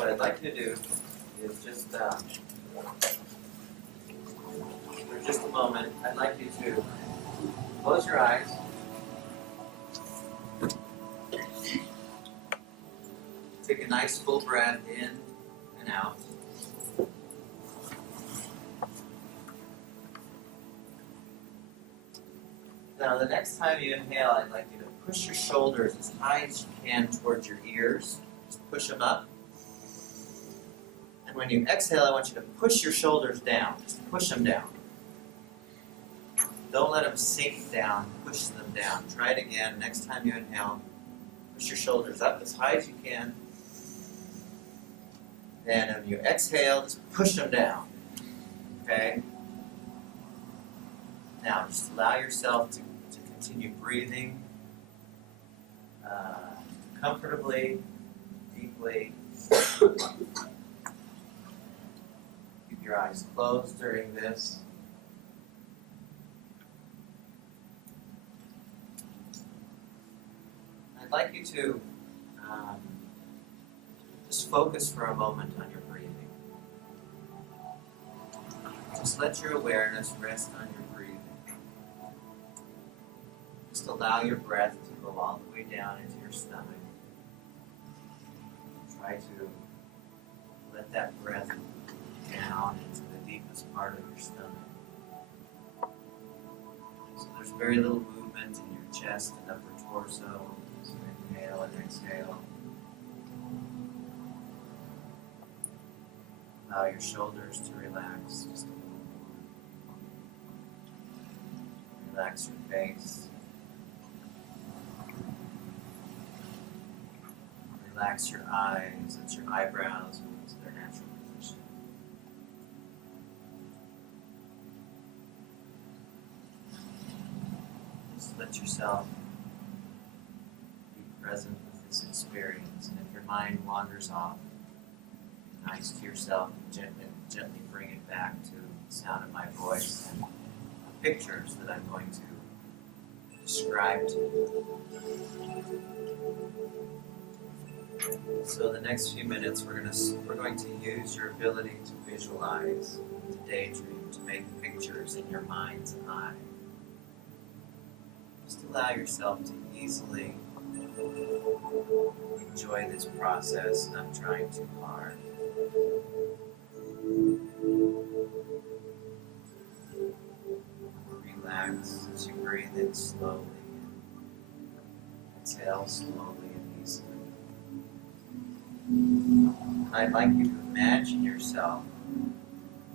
what I'd like you to do is just, for just a moment, I'd like you to close your eyes. Take a nice full breath in and out. Now, the next time you inhale, I'd like you to push your shoulders as high as you can towards your ears. Just push them up. And when you exhale, I want you to push your shoulders down. Just push them down. Don't let them sink down. Push them down. Try it again. Next time you inhale, push your shoulders up as high as you can. And when you exhale, just push them down. Okay? Now, just allow yourself to continue breathing comfortably, deeply. Keep your eyes closed during this. I'd like you to just focus for a moment on your breathing. Just let your awareness rest on your breathing. Just allow your breath to go all the way down into your stomach. Try to let that breath down into the deepest part of your stomach. So there's very little movement in your chest and upper torso. So inhale and exhale. Allow your shoulders to relax just a little more. Relax your face. Relax your eyes. Let your eyebrows move to their natural position. Just let yourself be present with this experience. And if your mind wanders off, be nice to yourself and gently bring it back to the sound of my voice and the pictures that I'm going to describe to you. So the next few minutes we're going to use your ability to visualize, to daydream, to make pictures in your mind's eye. Just allow yourself to easily enjoy this process, not trying too hard. Relax as you breathe in slowly. Exhale slowly and easily. I'd like you to imagine yourself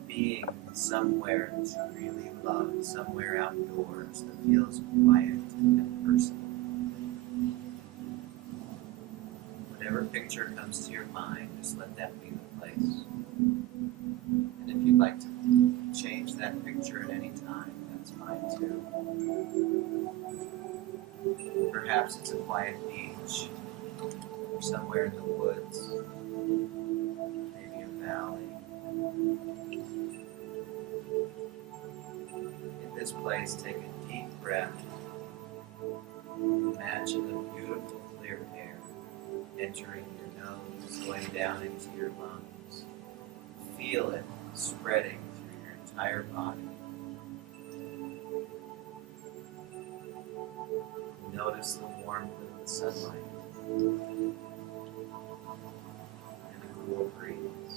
being somewhere that you really love, somewhere outdoors that feels quiet and personal. Whatever picture comes to your mind, just let that be the place. And if you'd like to change that picture at any time, that's fine too. Perhaps it's a quiet beach, or somewhere in the woods, maybe a valley. In this place, take a deep breath. Imagine the beautiful clear air entering your nose, going down into your lungs. Feel it spreading through your entire body. Notice the warmth of the sunlight and a cool breeze.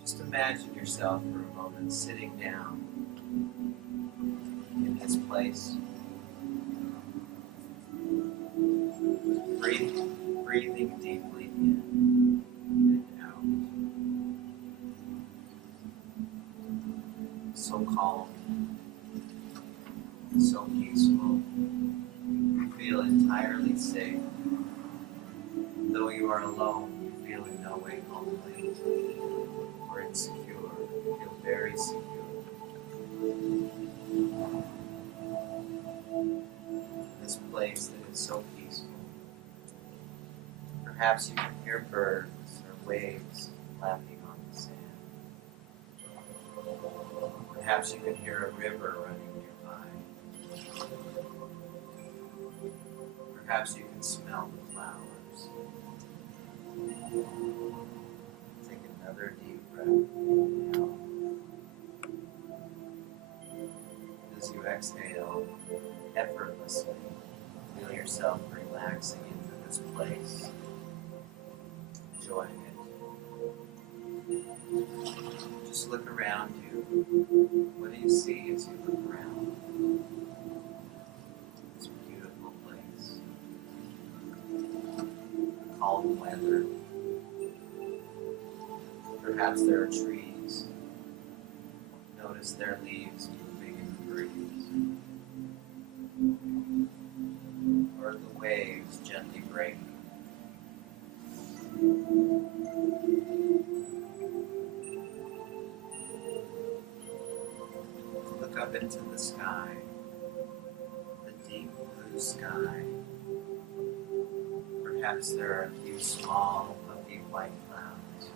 Just imagine yourself for a moment sitting down in this place, breathing deeply in and out. So calm, so peaceful. You feel entirely safe. Though you are alone, you feel in no way lonely or insecure. You feel very secure. This place that is so peaceful. Perhaps you can hear birds or waves lapping on the sand. Perhaps you can hear a river running nearby. Perhaps you can smell the flowers. Take another deep breath. Inhale. As you exhale, effortlessly feel yourself relaxing into this place, enjoying it. Just look around you. What do you see as you look around? This beautiful place. Calm weather. Perhaps there are trees. Notice their leaves moving in the breeze. Or the waves gently breaking. Look up into the sky, the deep blue sky. Perhaps there are a few small, puffy white clouds.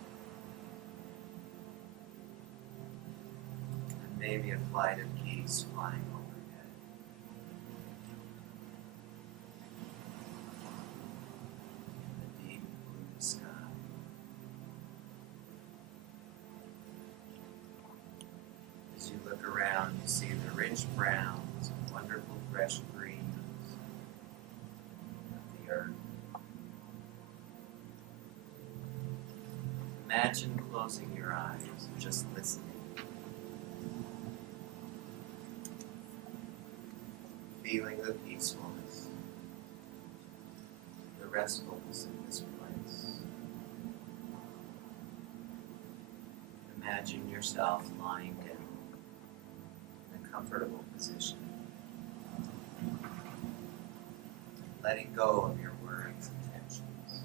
And maybe a flight of geese flying overhead. In the deep blue sky. As you look around, you see the rich browns and wonderful fresh greens of the earth. Imagine closing your eyes and just listening. Feeling the peacefulness, the restfulness of this place. Imagine yourself lying down in a comfortable position, letting go of your worries and tensions.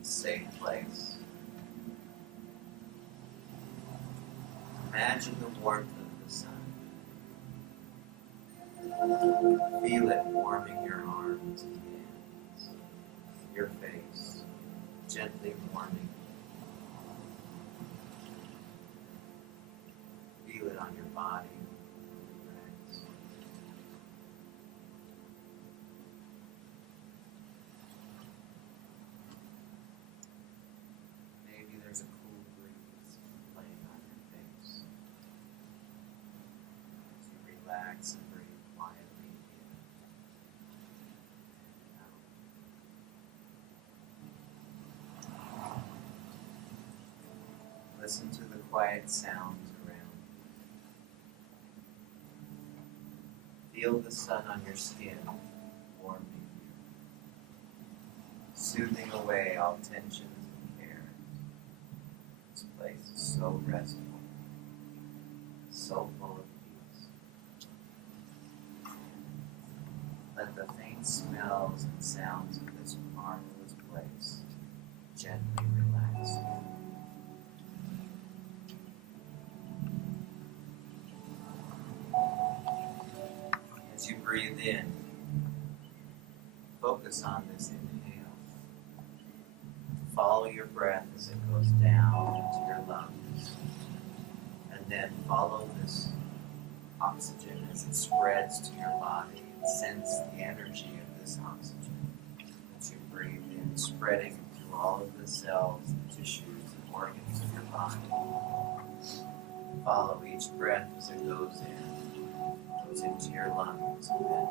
A safe place. Imagine the warmth of the sun. Feel it warming your arms and hands, your face, gently warming. Feel it on your body, legs. Maybe there's a cool breeze playing on your face. As you relax and breathe quietly in and out. Listen to the quiet sounds around you. Feel the sun on your skin warming you, soothing away all tensions and cares. This place is so restful, so full of peace. Let the faint smells and sounds of this marvelous place gently relax you. As you breathe in, focus on this inhale. Follow your breath as it goes down into your lungs. And then follow this oxygen as it spreads to your body. And sense the energy of this oxygen as you breathe in, spreading through all of the cells, the tissues, and organs of your body. Follow each breath as it goes into your lungs, and then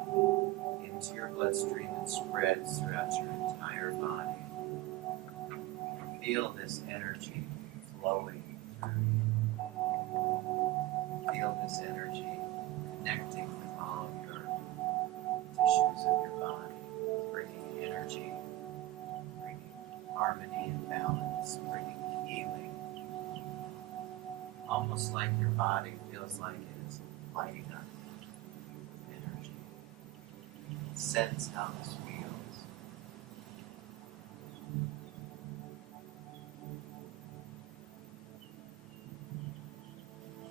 into your bloodstream and spreads throughout your entire body. Feel this energy flowing through you. Feel this energy connecting with all of your tissues of your body, bringing energy, bringing harmony and balance, bringing healing. Almost like your body feels like it is lighting up. Sense how this feels.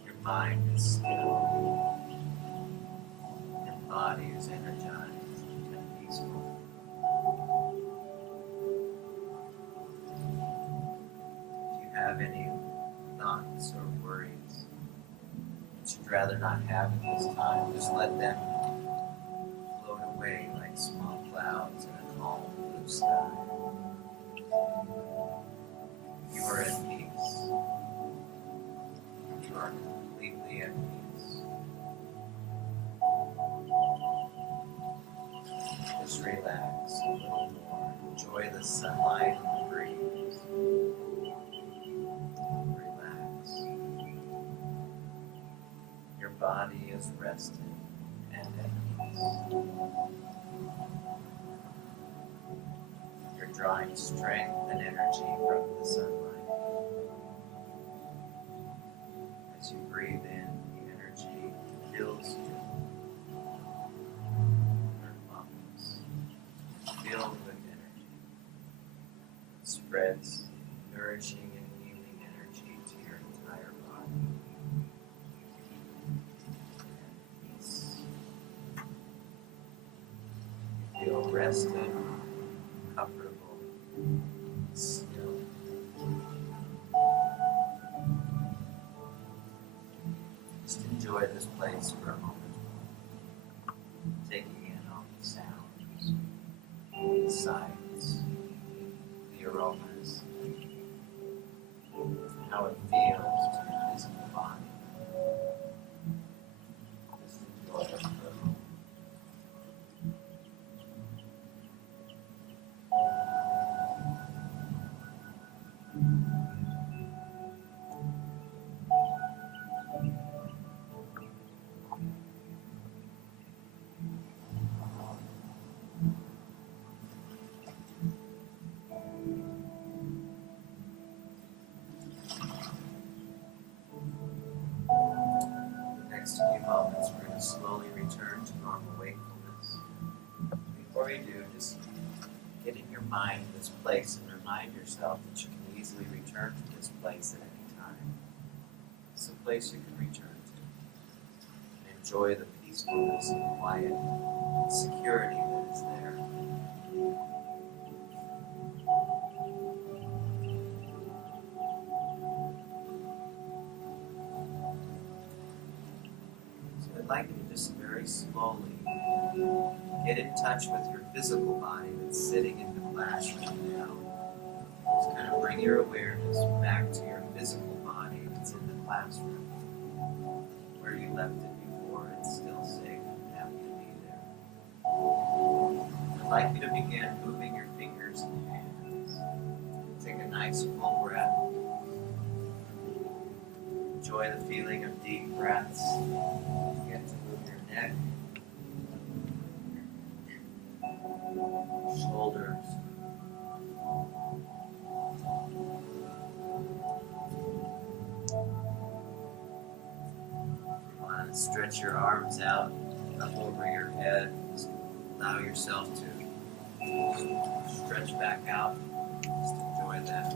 Your mind is still, and body is energized and peaceful. If you have any thoughts or worries that you'd rather not have at this time, just let them float Just relax a little more. Enjoy the sunlight and the breeze. Relax. Your body is rested and at peace. You're drawing strength and energy from the sunlight. As you breathe in, the energy fills you. Your lungs filled with energy. It spreads nourishing and healing energy to your entire body. And peace. You feel rested, comfortable, still. Just enjoy this place for a moment, taking in all the sounds, the sights, the aromas, how it feels to your physical body. Just enjoy it for a moment. Next few moments, we're going to slowly return to normal wakefulness. Before you do, just get in your mind this place and remind yourself that you can easily return to this place at any time. It's a place you can return to. And enjoy the peacefulness and quiet and security that is there. I'd like you to just very slowly get in touch with your physical body that's sitting in the classroom now. Just kind of bring your awareness back to your physical body that's in the classroom. Where you left it before, it's still safe and happy to be there. I'd like you to begin moving your fingers and hands. Take a nice full breath. Enjoy the feeling of deep breaths. Begin to move your neck, shoulders, you want to stretch your arms out up over your head. Just allow yourself to stretch back out. Just enjoy that.